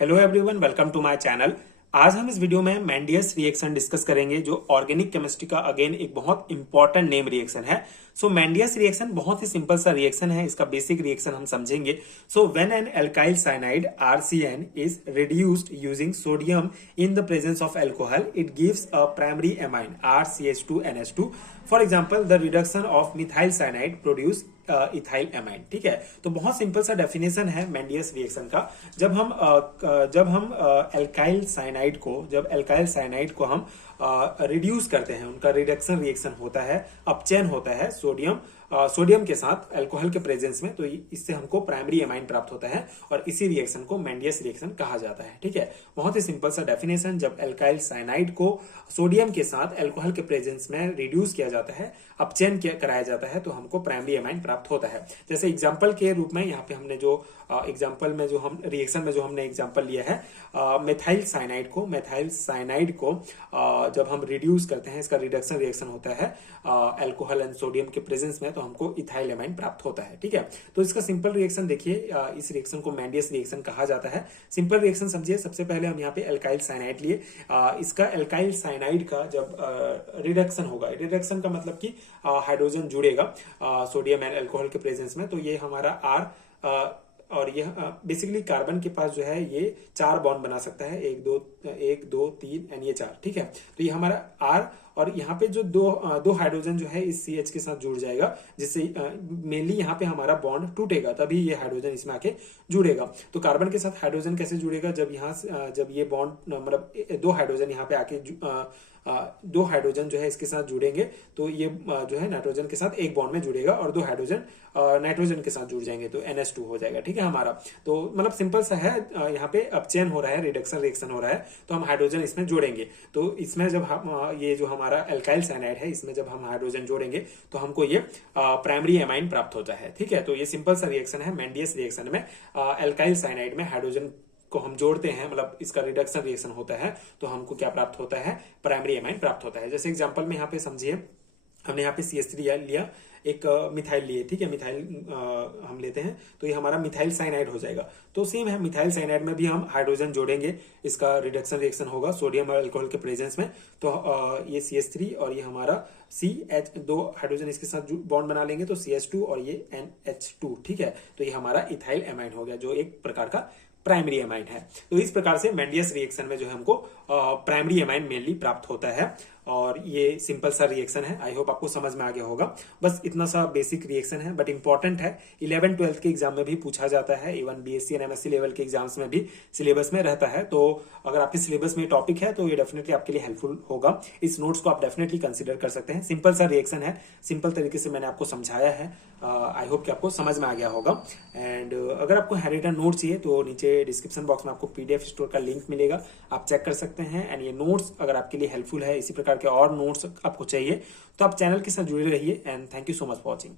Hello everyone, welcome to my channel. आज हम इस वीडियो में मेंडियस रिएक्शन डिस्कस करेंगे, जो ऑर्गेनिक केमिस्ट्री का अगेन एक बहुत इंपॉर्टेंट नेम रिएक्शन है। सो मेंडियस रिएक्शन बहुत ही सिंपल सा रिएक्शन है, इसका बेसिक रिएक्शन हम समझेंगे। So when an alkyl cyanide RCN is reduced using sodium in the presence of alcohol, it gives a primary amine RCH2NH2। For example, the reduction of methyl cyanide produce ethyl amine. ठीक है, तो बहुत simple सा definition है मेंडियस reaction का। जब हम alkyl cyanide को हम रिड्यूस करते हैं, उनका रिडक्शन रिएक्शन होता है, अपचयन होता है सोडियम के साथ अल्कोहल के प्रेजेंस में, तो इससे हमको प्राइमरी एमाइन प्राप्त होता है और इसी रिएक्शन को मेंडियस रिएक्शन कहा जाता है। ठीक है, बहुत ही सिंपल सा डेफिनेशन। जब एल्काइल साइनाइड को सोडियम के साथ अल्कोहल के प्रेजेंस में रिड्यूस किया जाता है, अपचयन कराया जाता है, तो हमको प्राइमरी एमाइन प्राप्त होता है। जैसे एग्जाम्पल के रूप में यहाँ पे हमने जो एग्जाम्पल में जो हम रिएक्शन में जो हमने एग्जाम्पल लिया है, मेथाइल साइनाइड को जब हम रिड्यूस करते हैं, इसका रिडक्शन रिएक्शन होता है अल्कोहल एंड सोडियम के प्रेजेंस में, तो हमको इथाइल एमाइन प्राप्त होता है। ठीक है, तो इसका सिंपल रिएक्शन देखिए, इस रिएक्शन को मेंडियस रिएक्शन कहा जाता है। सिंपल रिएक्शन समझिए। सबसे पहले हम यहाँ पे एल्काइल साइनाइड लिए, इसका एल्काइल साइनाइड का जब रिडक्शन होगा, रिडक्शन का मतलब कि हाइड्रोजन जुड़ेगा सोडियम एंड अल्कोहल के प्रेजेंस में, तो ये हमारा R और यह बेसिकली कार्बन के पास जो है ये 4 बॉन्ड बना सकता है, 1 2 3 एंड ये 4। ठीक है, तो ये हमारा R, और यहाँ पे जो दो हाइड्रोजन जो है इस CH के साथ जुड़ जाएगा, जिससे मेनली यहाँ पे हमारा बॉन्ड टूटेगा, तभी ये हाइड्रोजन इसमें आके जुड़ेगा। तो कार्बन के साथ हाइड्रोजन कैसे जुड़ेगा? जब ये बॉन्ड मतलब 2 हाइड्रोजन यहाँ पे आके 2 हाइड्रोजन जो है इसके साथ जुड़ेंगे, तो ये जो है नाइट्रोजन के साथ एक बॉन्ड में जुड़ेगा और 2 हाइड्रोजन नाइट्रोजन के साथ जुड़ जाएंगे, तो NH2 हो जाएगा। ठीक है हमारा, तो मतलब सिंपल सा है। यहाँ पे अपचयन हो रहा है, रिडक्शन रिएक्शन हो रहा है, तो हम हाइड्रोजन इसमें जोड़ेंगे। तो इसमें जब हम ये जो हमारा एल्काइल साइनाइड है, इसमें जब हम हाइड्रोजन जोड़ेंगे तो हमको ये प्राइमरी एमाइन प्राप्त होता है। ठीक है, तो ये सिंपल सा रिएक्शन है। मेंडियस रिएक्शन में एल्काइल साइनाइड में हाइड्रोजन को हम जोड़ते हैं, मतलब इसका रिडक्शन रिएक्शन होता है, तो हमको क्या प्राप्त होता है? प्राइमरी एमाइन प्राप्त होता है। जैसे एग्जांपल में यहाँ पे समझिए, हमने यहाँ पे CH3 लिया, एक मिथाइल लिए। ठीक है, मिथाइल हम लेते हैं, तो ये हमारा मिथाइल साइनाइड हो जाएगा। तो सेम है, मिथाइल साइनाइड में भी हम हाइड्रोजन जोड़ेंगे, इसका रिडक्शन रिएक्शन होगा सोडियम और अल्कोहल के प्रेजेंस में, तो ये CH3 और ये हमारा CH, 2 हाइड्रोजन इसके साथ बॉन्ड बना लेंगे, तो CH2 और ये NH2। ठीक है, तो ये हमारा इथाइल एमाइन हो गया, जो एक प्रकार का प्राइमरी एमाइन है। तो इस प्रकार से मेंडियस रिएक्शन में जो है हमको प्राइमरी एमाइन मेनली प्राप्त होता है, और ये सिंपल सा रिएक्शन है। आई होप आपको समझ में आ गया होगा। बस इतना सा बेसिक रिएक्शन है, बट इंपॉर्टेंट है। 11-12 के एग्जाम में भी पूछा जाता है, even BSc and MSc level के एग्जाम्स में भी सिलेबस में रहता है। तो अगर आपके सिलेबस में टॉपिक है तो ये डेफिनेटली आपके लिए हेल्पफुल होगा। इस नोट्स को आप डेफिनेटली कंसिडर कर सकते हैं। सिंपल सा रिएक्शन है, सिंपल तरीके से मैंने आपको समझाया है। आई होप कि आपको समझ में आ गया होगा। एंड अगर आपको हैंडरिटन नोट चाहिए तो नीचे डिस्क्रिप्शन बॉक्स में आपको PDF स्टोर का लिंक मिलेगा, आप चेक कर सकते हैं। एंड ये नोट्स अगर आपके लिए हेल्पफुल है, इसी प्रकार के और नोट्स आपको चाहिए, तो आप चैनल के साथ जुड़े रहिए। And thank you so much for watching.